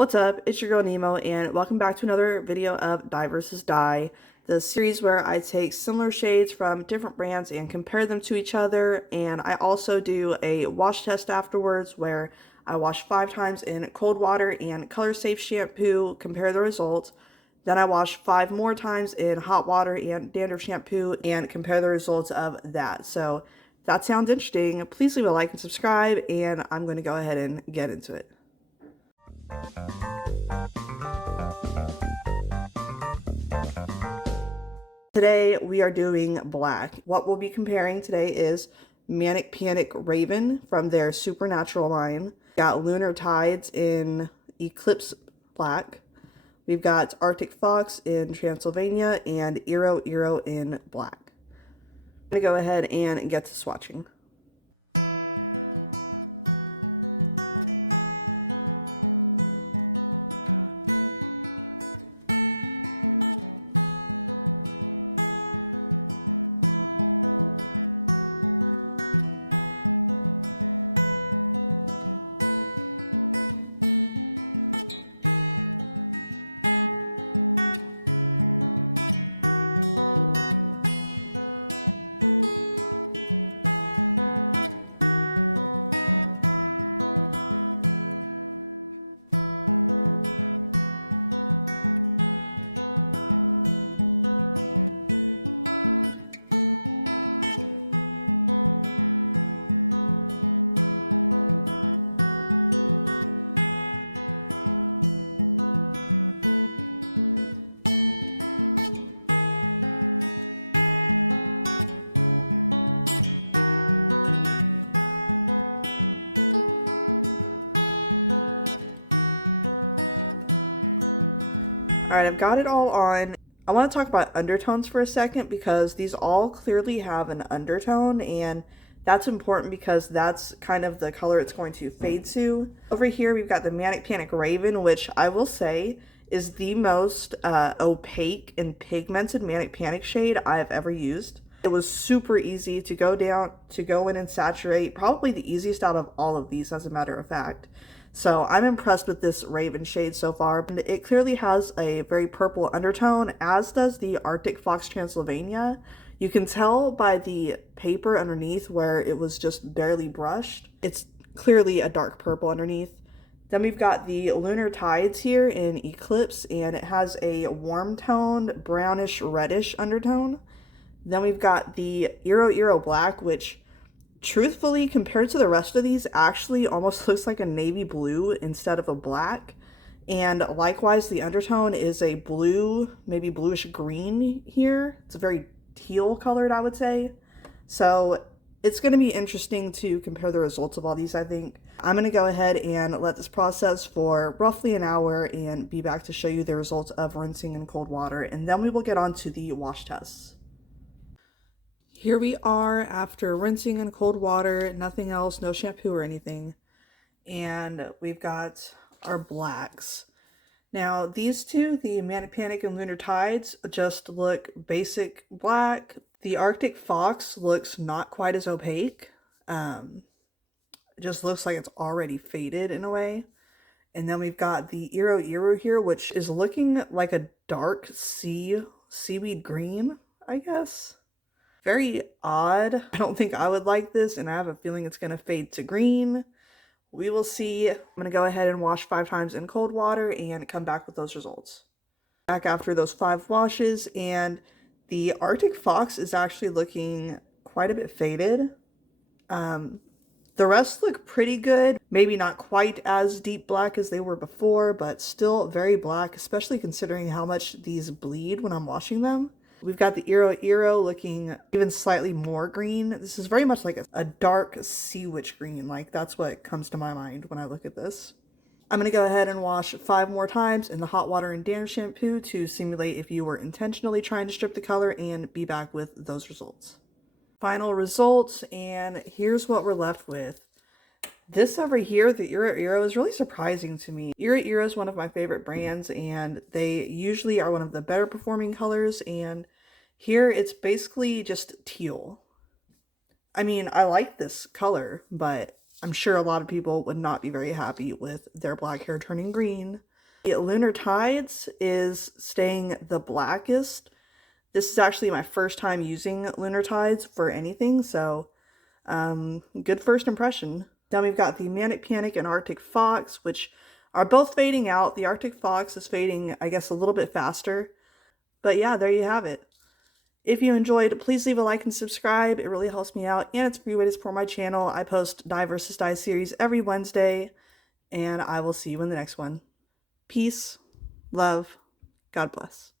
What's up? It's your girl Nemo, and welcome back to another video of Dye vs. Dye, the series where I take similar shades from different brands and compare them to each other. And I also do a wash test afterwards where I wash 5 times in cold water and color safe shampoo, compare the results. Then I wash 5 more times in hot water and dandruff shampoo and compare the results of that. So if that sounds interesting, please leave a like and subscribe, and I'm going to go ahead and get into it. Today we are doing black. What we'll be comparing today is Manic Panic Raven from their Supernatural line. Got Lunar Tides in Eclipse Black. We've got Arctic Fox in Transylvania and Eero Eero in black. I'm gonna go ahead and get to swatching. Alright, I've got it all on. I want to talk about undertones for a second because these all clearly have an undertone, and that's important because that's kind of the color it's going to fade to. Over here we've got the Manic Panic Raven, which I will say is the most opaque and pigmented Manic Panic shade I've ever used. It was super easy to go in and saturate, probably the easiest out of all of these as a matter of fact. So I'm impressed with this Raven shade so far. And it clearly has a very purple undertone, as does the Arctic Fox Transylvania. You can tell by the paper underneath where it was just barely brushed. It's clearly a dark purple underneath. Then we've got the Lunar Tides here in Eclipse, and it has a warm-toned brownish reddish undertone. Then we've got the Eero Eero Black, which truthfully, compared to the rest of these, actually almost looks like a navy blue instead of a black. And likewise, the undertone is a blue, maybe bluish green here. It's a very teal colored, I would say. So it's going to be interesting to compare the results of all these, I think. I'm going to go ahead and let this process for roughly an hour and be back to show you the results of rinsing in cold water. And then we will get on to the wash tests. Here we are after rinsing in cold water, nothing else, no shampoo or anything. And we've got our blacks. Now, these two, the Manic Panic and Lunar Tides, just look basic black. The Arctic Fox looks not quite as opaque. It just looks like it's already faded in a way. And then we've got the Eero Eero here, which is looking like a dark seaweed green, I guess. Very odd. I don't think I would like this, and I have a feeling it's going to fade to green. We will see. I'm going to go ahead and wash 5 times in cold water and come back with those results. Back after those 5 washes, and the Arctic Fox is actually looking quite a bit faded. The rest look pretty good. Maybe not quite as deep black as they were before, but still very black, especially considering how much these bleed when I'm washing them. We've got the Eero Eero looking even slightly more green. This is very much like a dark sea witch green. Like, that's what comes to my mind when I look at this. I'm going to go ahead and wash 5 more times in the hot water and dandruff shampoo to simulate if you were intentionally trying to strip the color, and be back with those results. Final results, and here's what we're left with. This over here, the Eero Eero, is really surprising to me. Eero Eero is one of my favorite brands, and they usually are one of the better performing colors, and here it's basically just teal. I mean, I like this color, but I'm sure a lot of people would not be very happy with their black hair turning green. Lunar Tides is staying the blackest. This is actually my first time using Lunar Tides for anything, so good first impression. Then we've got the Manic Panic and Arctic Fox, which are both fading out. The Arctic Fox is fading, I guess, a little bit faster. But yeah, there you have it. If you enjoyed, please leave a like and subscribe. It really helps me out, and it's a free way to support my channel. I post Die vs. Die series every Wednesday, and I will see you in the next one. Peace, love, God bless.